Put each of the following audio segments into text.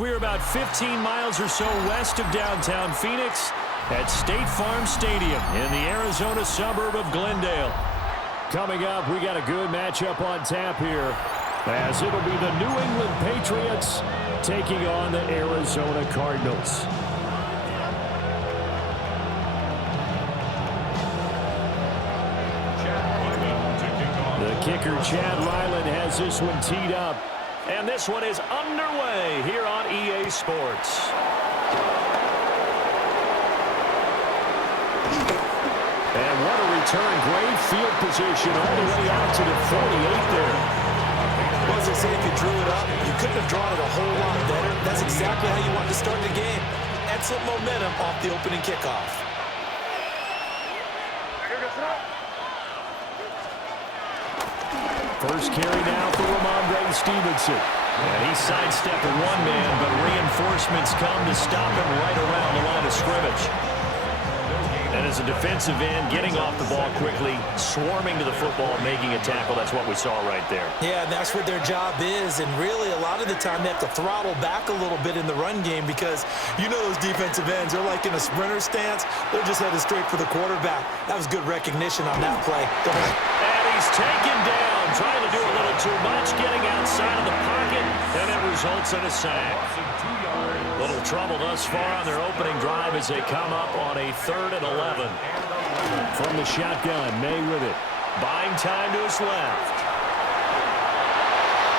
We're about 15 miles or so west of downtown Phoenix at State Farm Stadium in the Arizona suburb of Glendale. Coming up, we got a good matchup on tap here, as it'll be the New England Patriots taking on the Arizona Cardinals. The kicker, Chad Ryland, has this one teed up. And this one is underway here on EA Sports. And what a return. Great field position all the way out to the 48 there. Well, as I say, if you drew it up, you couldn't have drawn it a whole lot better. That's exactly how you want to start the game. Excellent momentum off the opening kickoff. First carry now for Ramondre Stevenson. And he sidestepped one man, but reinforcements come to stop him right around the line of scrimmage. And as a defensive end, getting off the ball quickly, swarming to the football, making a tackle, that's what we saw right there. Yeah, and that's what their job is. And really, a lot of the time, they have to throttle back a little bit in the run game because you know those defensive ends, they're like in a sprinter stance. They're just headed straight for the quarterback. That was good recognition on that play. And he's taken down, trying to do a little too much, getting outside of the pocket, and it results in a sack. Little trouble thus far on their opening drive as they come up on a 3rd and 11. From the shotgun, May with it. Buying time to his left.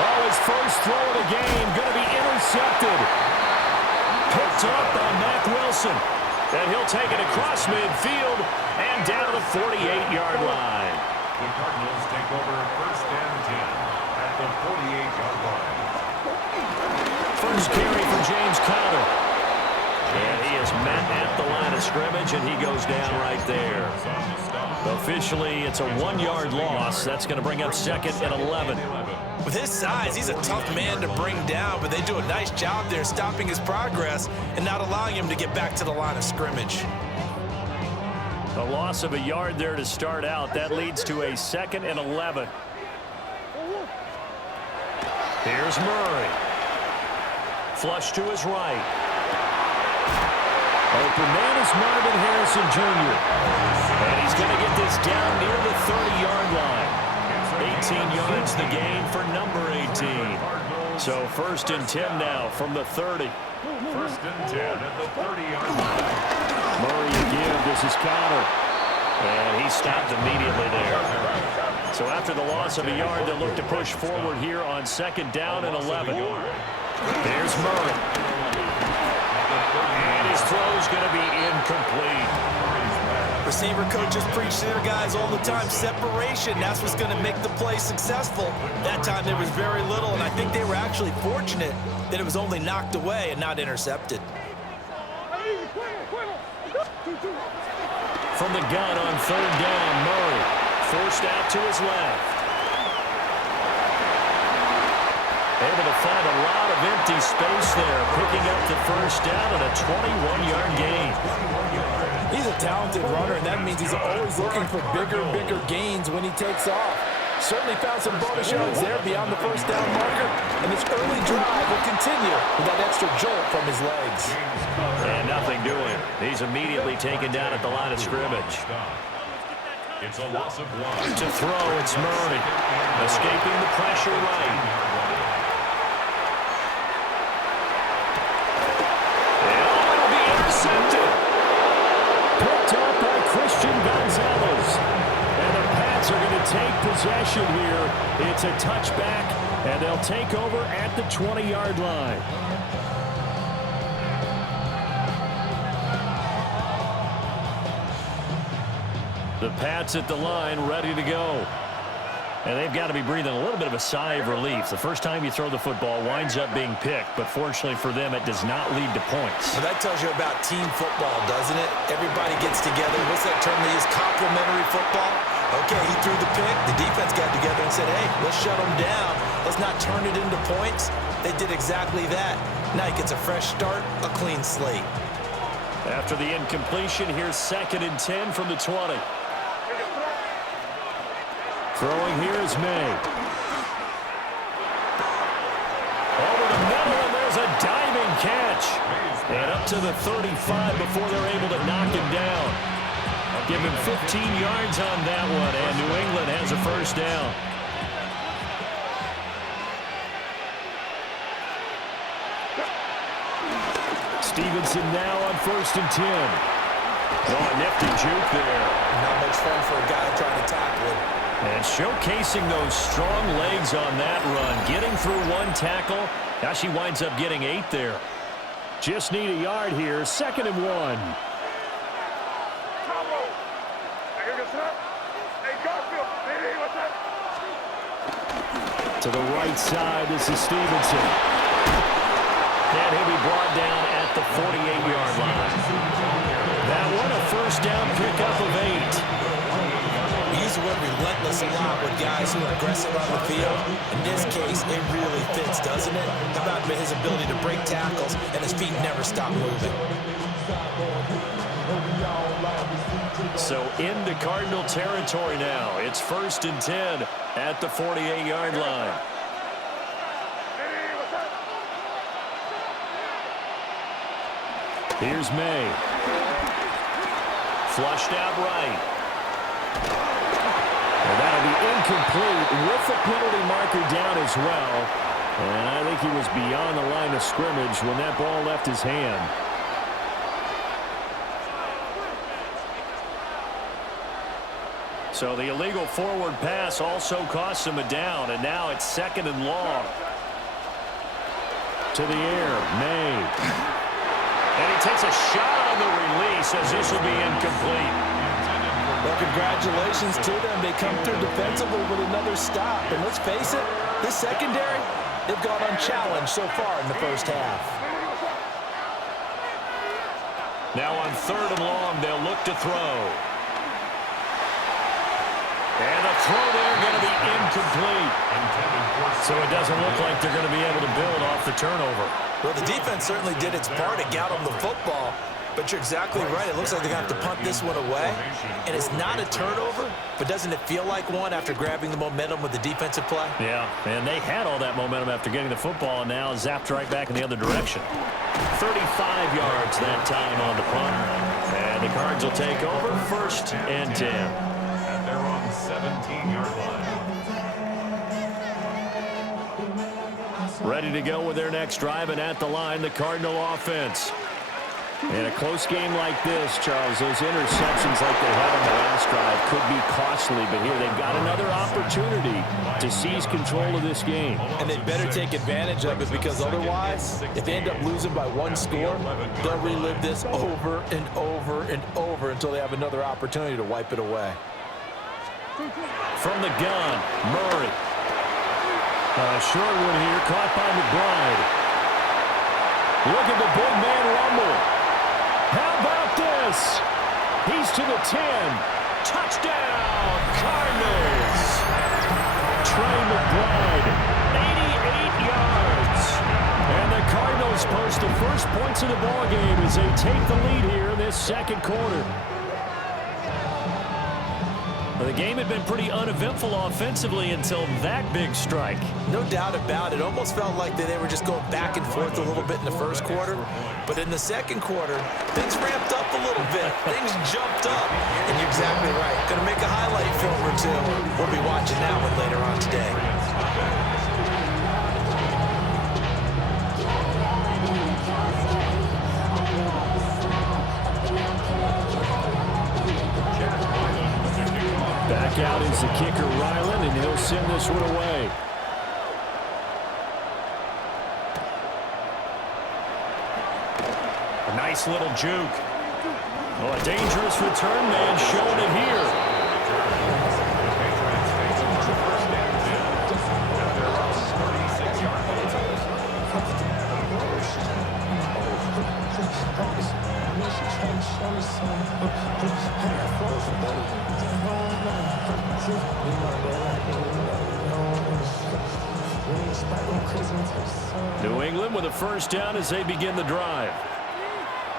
Oh, his first throw of the game going to be intercepted. Picked up by Mack Wilson. And he'll take it across midfield and down to the 48-yard line. The Cardinals take over 1st and 10 at the 48-yard line. First carry for James Conner. And he is met at the line of scrimmage, and he goes down right there. Officially, it's a 1-yard loss. That's going to bring up 2nd and 11. With his size, he's a tough man to bring down, but they do a nice job there stopping his progress and not allowing him to get back to the line of scrimmage. A loss of a yard there to start out. That leads to a 2nd and 11. Here's Murray. Flush to his right. Open man is Marvin Harrison Jr. And he's going to get this down near the 30-yard line. 18 yards the gain for number 18. So 1st and 10 now from the 30. 1st and 10 at the 30-yard line. Murray again. This is Conner. And he stopped immediately there. So after the loss of a yard, they'll look to push forward here on 2nd down and 11. There's Murray. And his throw's going to be incomplete. Receiver coaches preach to their guys all the time. Separation, that's what's going to make the play successful. That time there was very little, and I think they were actually fortunate that it was only knocked away and not intercepted. From the gun on 3rd down, Murray forced out to his left. Able to find a lot of empty space there, picking up the 1st down and a 21-yard gain. He's a talented runner, and that means he's always looking for bigger and bigger gains when he takes off. Certainly found some bonus yards there beyond the 1st down marker, and this early drive will continue with that extra jolt from his legs. And nothing doing. He's immediately taken down at the line of scrimmage. It's a loss of 1. To throw, it's Murray. Escaping the pressure right. Picked up by Christian Gonzalez. And the Pats are going to take possession here. It's a touchback, and they'll take over at the 20-yard line. The Pats at the line, ready to go. And they've got to be breathing a little bit of a sigh of relief. The first time you throw the football winds up being picked, but fortunately for them, it does not lead to points. Well, that tells you about team football, doesn't it? Everybody gets together. What's that term they use? Complementary football? Okay, he threw the pick. The defense got together and said, hey, let's shut them down. Let's not turn it into points. They did exactly that. Now he gets a fresh start, a clean slate. After the incompletion, here's 2nd and 10 from the 20. Throwing here is May. Over the middle, and there's a diving And up to the 35 before they're able to knock him down. Give him 15 yards on that one, and New England has a first down. Stevenson now on 1st and 10. Oh, a nifty juke there. Not much fun for a guy trying to tackle him. And showcasing those strong legs on that run. Getting through one tackle. Now she winds up getting 8 there. Just need a yard here. 2nd and 1. To the right side, this is Stevenson. And he'll be brought down at the 48-yard line. That one, a first down pickup of 8. We use the word relentless a lot with guys who are aggressive on the field. In this case, it really fits, doesn't it? How about his ability to break tackles and his feet never stop moving? So into Cardinal territory now. It's 1st and 10 at the 48-yard line. Here's May. Flushed out right. And that'll be incomplete with the penalty marker down as well. And I think he was beyond the line of scrimmage when that ball left his hand. So the illegal forward pass also costs him a down, and now it's 2nd and long. To the air, May. And he takes a shot on the release as this will be incomplete. Well, congratulations to them. They come through defensively with another stop. And let's face it, this secondary, they've gone unchallenged so far in the first half. Now on 3rd and long, they'll look to throw. And the throw there going to be incomplete. So it doesn't look like they're going to be able to build off the turnover. Well, the defense certainly did its part to get them the football. But you're exactly right. It looks like they're going to have to punt this one away. And it's not a turnover, but doesn't it feel like one after grabbing the momentum with the defensive play? Yeah, and they had all that momentum after getting the football, and now zapped right back in the other direction. 35 yards that time on the punt. And the Cards will take over 1st and 10. And they're on the 17-yard line. Ready to go with their next drive, and at the line, the Cardinal offense. In a close game like this, Charles, those interceptions like they had on the last drive could be costly, but here they've got another opportunity to seize control of this game. And they better take advantage of it, because otherwise, if they end up losing by 1 score, they'll relive this over and over and over until they have another opportunity to wipe it away. From the gun, Murray. Short one here, caught by McBride. Look at the big man rumble. How about this? He's to the 10. Touchdown, Cardinals. Trey McBride, 88 yards. And the Cardinals post the first points of the ballgame as they take the lead here in this 2nd quarter. The game had been pretty uneventful offensively until that big strike. No doubt about it. Almost felt like they were just going back and forth a little bit in the 1st quarter. But in the 2nd quarter, things ramped up a little bit. Things jumped up. And you're exactly right. Going to make a highlight film or two. We'll be watching that one later on today. Back out is the kicker, Ryland, and he'll send this one away. A nice little juke. Oh, a dangerous return man showing it here. New England with a first down as they begin the drive.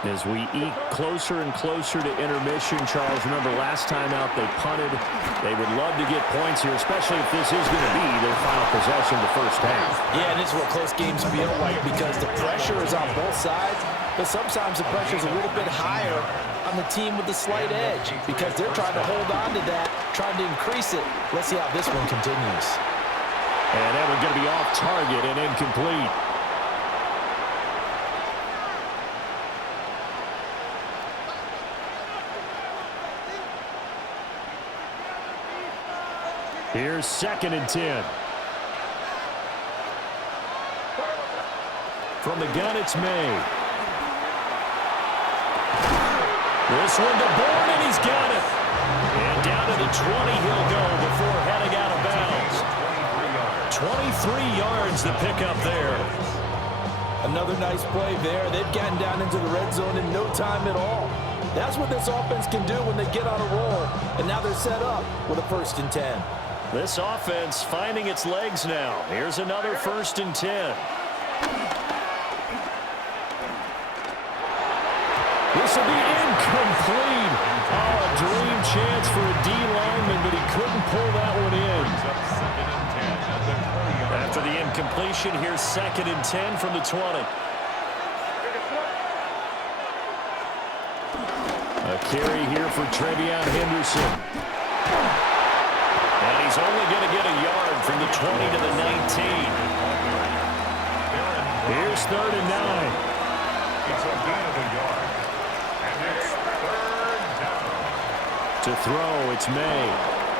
As we eke closer and closer to intermission, Charles, remember last time out they punted. They would love to get points here, especially if this is going to be their final possession of the first half. Yeah, and this is what close games feel like because the pressure is on both sides, but sometimes the pressure is a little bit higher on the team with the slight edge because they're trying to hold on to that, trying to increase it. Let's see how this one continues. And that one's going to be off target and incomplete. Here's 2nd and 10. From the gun, it's May. This one to Bourne, and he's got it. And down to the 20 he'll go before heading out of bounds. 23 yards the pickup there. Another nice play there. They've gotten down into the red zone in no time at all. That's what this offense can do when they get on a roll. And now they're set up with a 1st and 10. This offense finding its legs now. Here's another 1st and 10. This will be incomplete. Oh, a dream chance for a D lineman, but he couldn't pull that one in. After the incompletion, here's 2nd and 10 from the 20. A carry here for Trevion Henderson. And he's only going to get a yard from the 20 to the 19. Here's 3rd and 9. It's a gain of a yard. And it's 3rd down. To throw, it's May.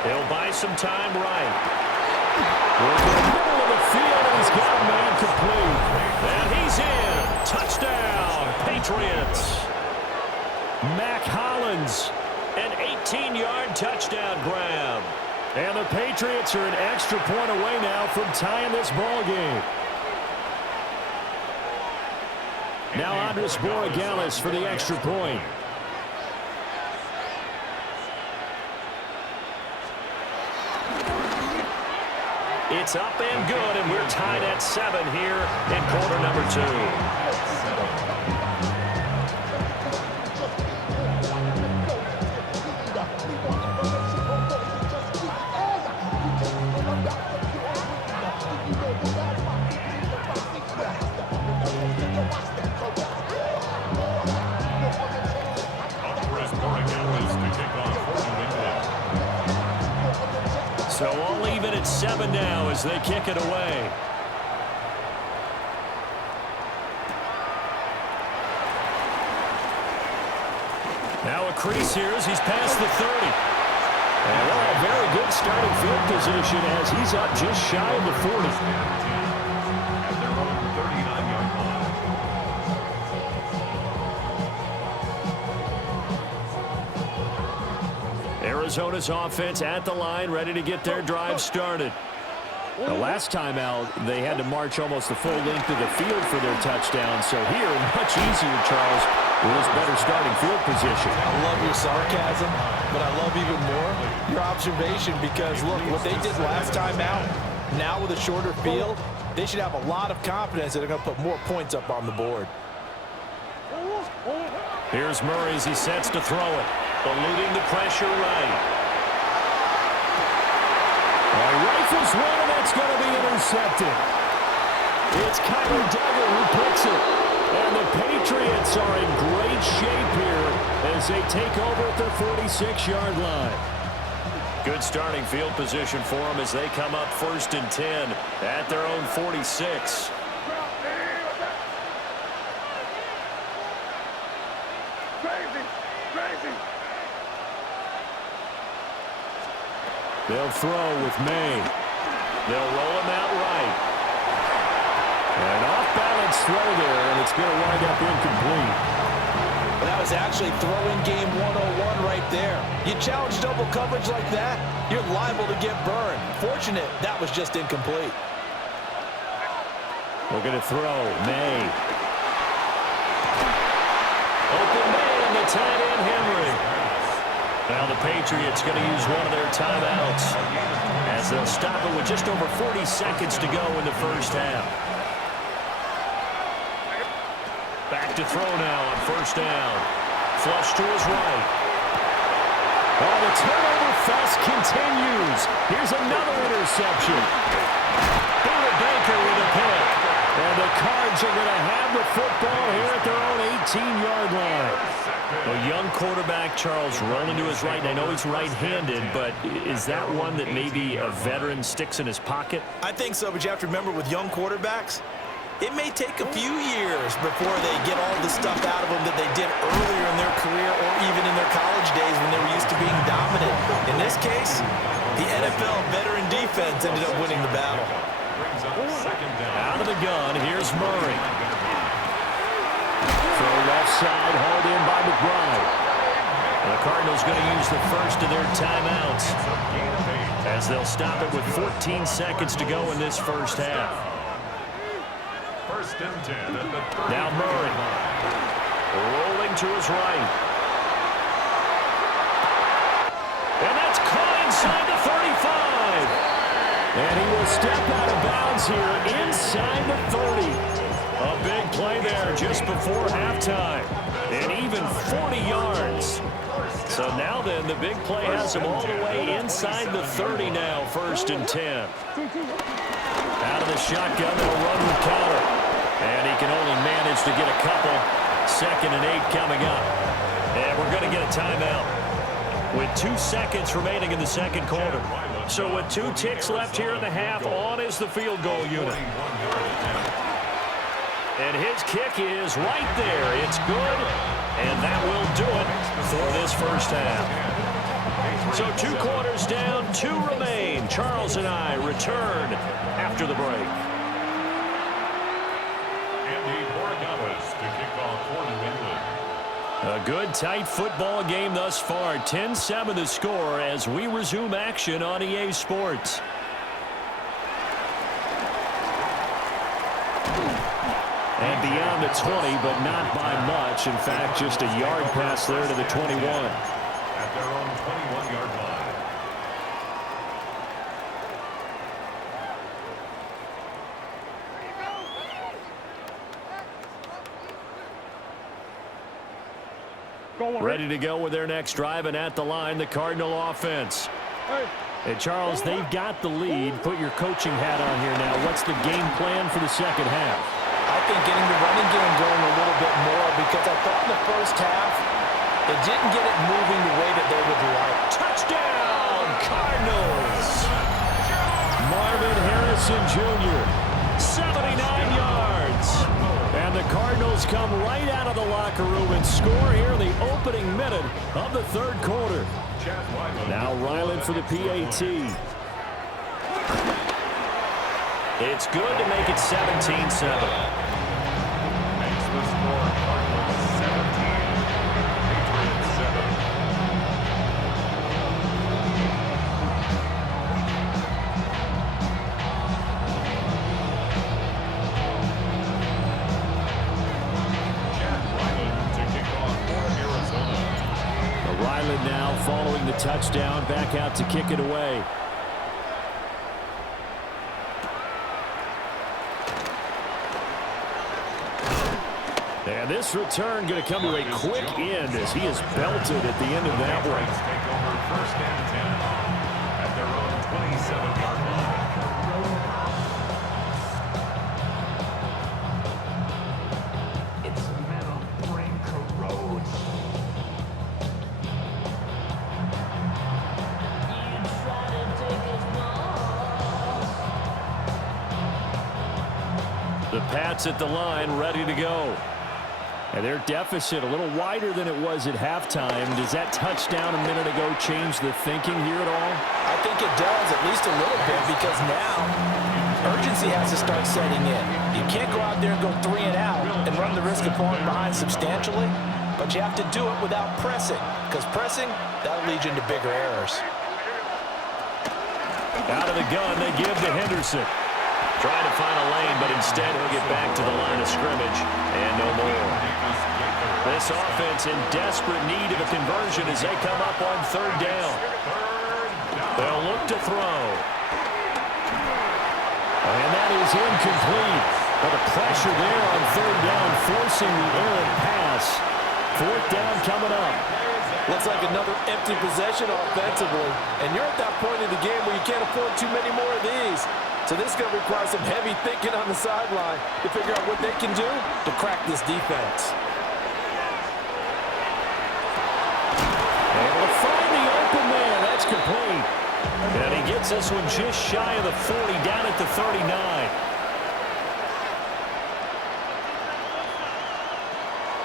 He'll buy some time right. We're in the middle of the field, and he's got a man complete. And he's in. Touchdown, Patriots. Mac Hollins, an 18-yard touchdown grab. And the Patriots are an extra point away now from tying this ball game. Now Andres Borregales for the extra point. It's up and good, and we're tied at 7 here in quarter number 2. So all even at 7 now as they kick it away. Now a crease here as he's past the 30. And a very good starting field position as he's up just shy of the 40. At their own 39-yard line. Arizona's offense at the line, ready to get their drive started. The last time out, they had to march almost the full length of the field for their touchdown. So here, much easier, Charles, with his better starting field position. I love your sarcasm, but I love even more your observation because, look, what they did last time out, now with a shorter field, they should have a lot of confidence that they're going to put more points up on the board. Here's Murray as he sets to throw it, eluding the pressure right. Rifles one, and that's going to be intercepted. It's Kyler Duggar who picks it. And the Patriots are in great shape here as they take over at their 46-yard line. Good starting field position for them as they come up 1st and 10 at their own 46. They'll throw with May. They'll roll him out right. An off-balance throw there, and it's going to wind up incomplete. That was actually throwing game 101 right there. You challenge double coverage like that, you're liable to get burned. Fortunate, that was just incomplete. Looking to throw, May. Open man, the tight end, Henry. Now the Patriots going to use one of their timeouts as they'll stop it with just over 40 seconds to go in the first half. Back to throw now on first down. Flush to his right. Oh, the turnover fest continues. Here's another interception. Buda Baker with a pick. And the Cards are going to have the football here at their own 18-yard line. A young quarterback, Charles, rolling to his right. And I know he's right-handed, but is that one that maybe a veteran sticks in his pocket? I think so, but you have to remember with young quarterbacks, it may take a few years before they get all the stuff out of them that they did earlier in their career or even in their college days when they were used to being dominant. In this case, the NFL veteran defense ended up winning the battle. Out of the gun, here's Murray. Throw left side, hauled in by McBride. The Cardinals going to use the first of their timeouts as they'll stop it with 14 seconds to go in this first half. First and 10 at the Now Murray. Rolling to his right. And that's caught inside the 35. And he will step out of bounds here inside the 30. A big play there just before halftime. And even 40 yards. So now then, the big play has him all the way inside the 30 now, first and 10. Out of the shotgun, they'll run the counter. And he can only manage to get a couple. 2nd and 8 coming up. And we're going to get a timeout with 2 seconds remaining in the second quarter. So with 2 ticks left here in the half, on is the field goal unit. And his kick is right there. It's good. And that will do it for this first half. So 2 quarters down, 2 remain. Charles and I return after the break. A good, tight football game thus far. 10-7 the score as we resume action on EA Sports. And beyond the 20, but not by much. In fact, just a yard pass there to the 21. At their own 21-yard line. Ready to go with their next drive, and at the line, the Cardinal offense. Hey, Charles, they've got the lead. Put your coaching hat on here now. What's the game plan for the second half? I think getting the running game going a little bit more, because I thought in the first half they didn't get it moving the way that they would like. Touchdown, Cardinals! Marvin Harrison Jr., 79 yards. And the Cardinals come right out of the locker room and score here in the opening minute of the third quarter. Now Ryland for the PAT. It's good to make it 17-7. Makes the score Cardinals 17, Patriots 7. Ryland now following the touchdown, back out to kick it away. And this return going to come to a quick end as he is belted at the end of that one. Take over first and 10 at their own 27-yard line. It's a metal brain corrodes. The Pats at the line, ready to go. And their deficit a little wider than it was at halftime. Does that touchdown a minute ago change the thinking here at all? I think it does, at least a little bit, because now urgency has to start setting in. You can't go out there and go 3 and out and run the risk of falling behind substantially, but you have to do it without pressing, because pressing, that'll lead you into bigger errors. Out of the gun, they give to Henderson. Trying to find a lane, but instead he'll get back to the line of scrimmage, and no more. This offense in desperate need of a conversion as they come up on third down. They'll look to throw. And that is incomplete. Well, the pressure there on third down, forcing the errant pass. Fourth down coming up. Looks like another empty possession offensively. And you're at that point in the game where you can't afford too many more of these. So this is going to require some heavy thinking on the sideline to figure out what they can do to crack this defense. Able to find the open man. That's complete. And he gets this one just shy of the 40, down at the 39.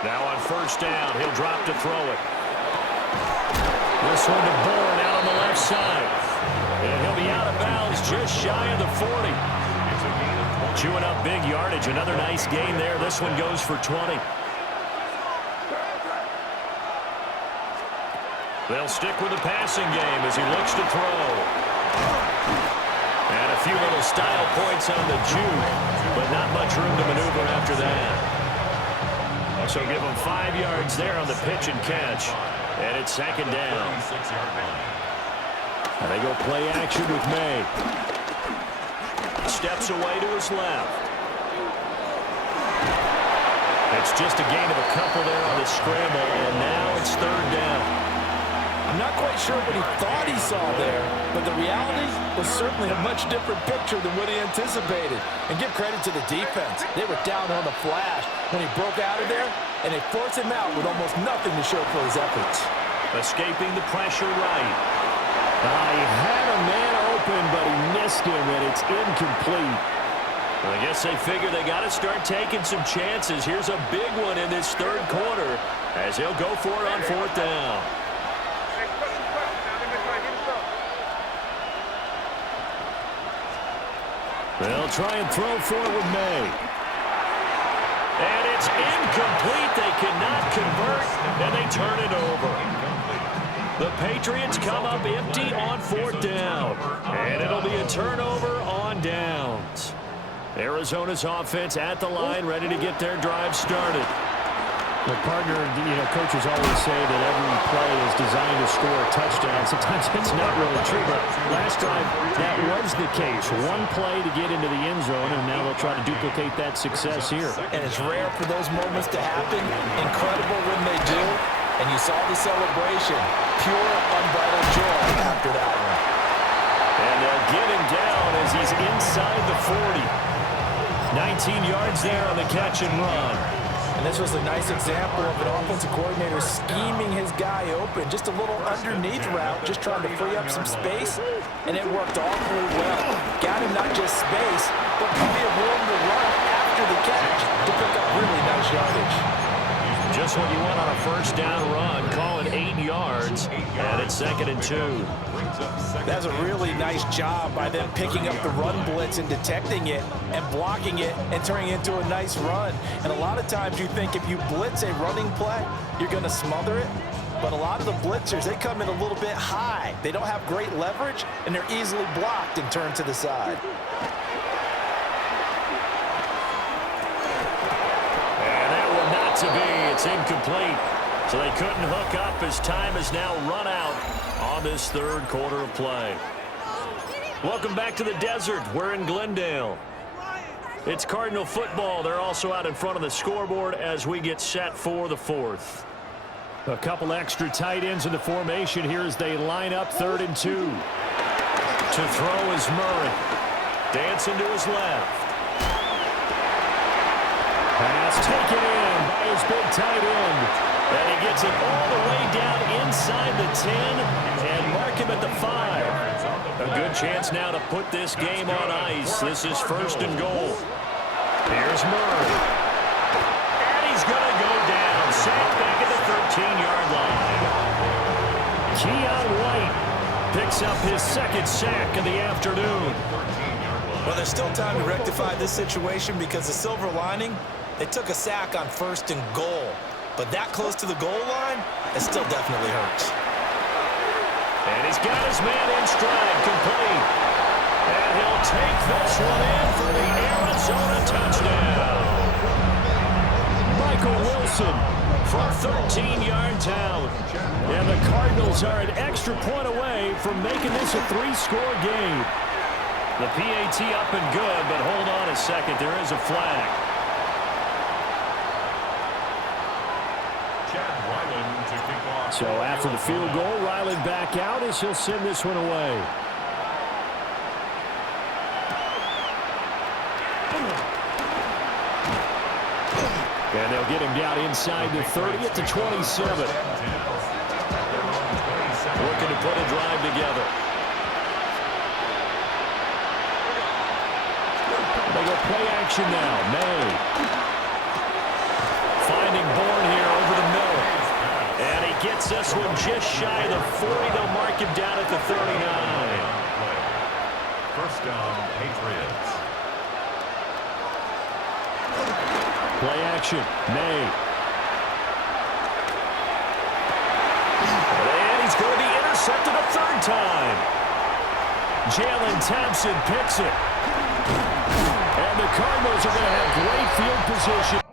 Now on first down, he'll drop to throw it. This one to Bourne out on the left side. And he'll be out of bounds just shy of the 40. Chewing up big yardage. Another nice gain there. This one goes for 20. They'll stick with the passing game as he looks to throw. And a few little style points on the juke, but not much room to maneuver after that. So give him 5 yards there on the pitch and catch. And it's second down. And they go play action with May. Steps away to his left. It's just a gain of a couple there on the scramble, and now it's third down. I'm not quite sure what he thought he saw there, but the reality was certainly a much different picture than what he anticipated. And give credit to the defense. They were down on the flash when he broke out of there, and they forced him out with almost nothing to show for his efforts. Escaping the pressure right. He had a man open, but he missed him, and it's incomplete. Well, I guess they figure they got to start taking some chances. Here's a big one in this third quarter as he'll go for it on fourth down. They'll try and throw for it with May. And it's incomplete. They cannot convert, and they turn it over. The Patriots come up empty on fourth down, and it'll be a turnover on downs. Arizona's offense at the line, ready to get their drive started. The partner, coaches always say that every play is designed to score a touchdown. Sometimes it's not really true, but last time that was the case. One play to get into the end zone, and now they'll try to duplicate that success here. And it's rare for those moments to happen. Incredible when they do. And you saw the celebration. Pure, unbridled joy after that one. And they'll get him down as he's inside the 40. 19 yards there on the catch and run. And this was a nice example of an offensive coordinator scheming his guy open. Just a little underneath route, just trying to free up some space, and it worked awfully well. Got him not just space, but plenty of room to run after the catch to pick up really nice yardage. Just what you want on a first down run. Call it 8 yards, and it's 2nd and 2. That's a really nice job by them picking up the run blitz and detecting it and blocking it and turning it into a nice run. And a lot of times you think if you blitz a running play, you're going to smother it. But a lot of the blitzers, they come in a little bit high. They don't have great leverage, and they're easily blocked and turned to the side. And that one not to be. It's incomplete. So they couldn't hook up as time has now run out on this third quarter of play. Welcome back to the desert. We're in Glendale. It's Cardinal football. They're also out in front of the scoreboard as we get set for the fourth. A couple extra tight ends in the formation here as they line up 3rd and 2. To throw is Murray. Dancing to his left. Pass taken in by his big tight end. And he gets it all the way down inside the 10 and mark him at the 5. A good chance now to put this game on ice. This is 1st and goal. Here's Murray. And he's going to go down. Sacked back at the 13-yard line. Keon White picks up his 2nd sack of the afternoon. Well, there's still time to rectify this situation because the silver lining, they took a sack on 1st and goal. But that close to the goal line, it still definitely hurts. And he's got his man in stride, complete. And he'll take this one in for the Arizona touchdown. Michael Wilson from 13-yard town. And the Cardinals are an extra point away from making this a 3-score game. The PAT up and good, but hold on a second. There is a flag. So after the field goal, Ryland back out as he'll send this one away. And they'll get him down inside the 30 at the 27. Looking to put a drive together. They go play action now. May. Finding Bourne here over the middle. And he gets this one just shy of the 40. They'll mark him down at the 39. First down, Patriots. Play action. May. And he's going to be intercepted a third time. Jalen Thompson picks it. And the Cardinals are going to have great field position.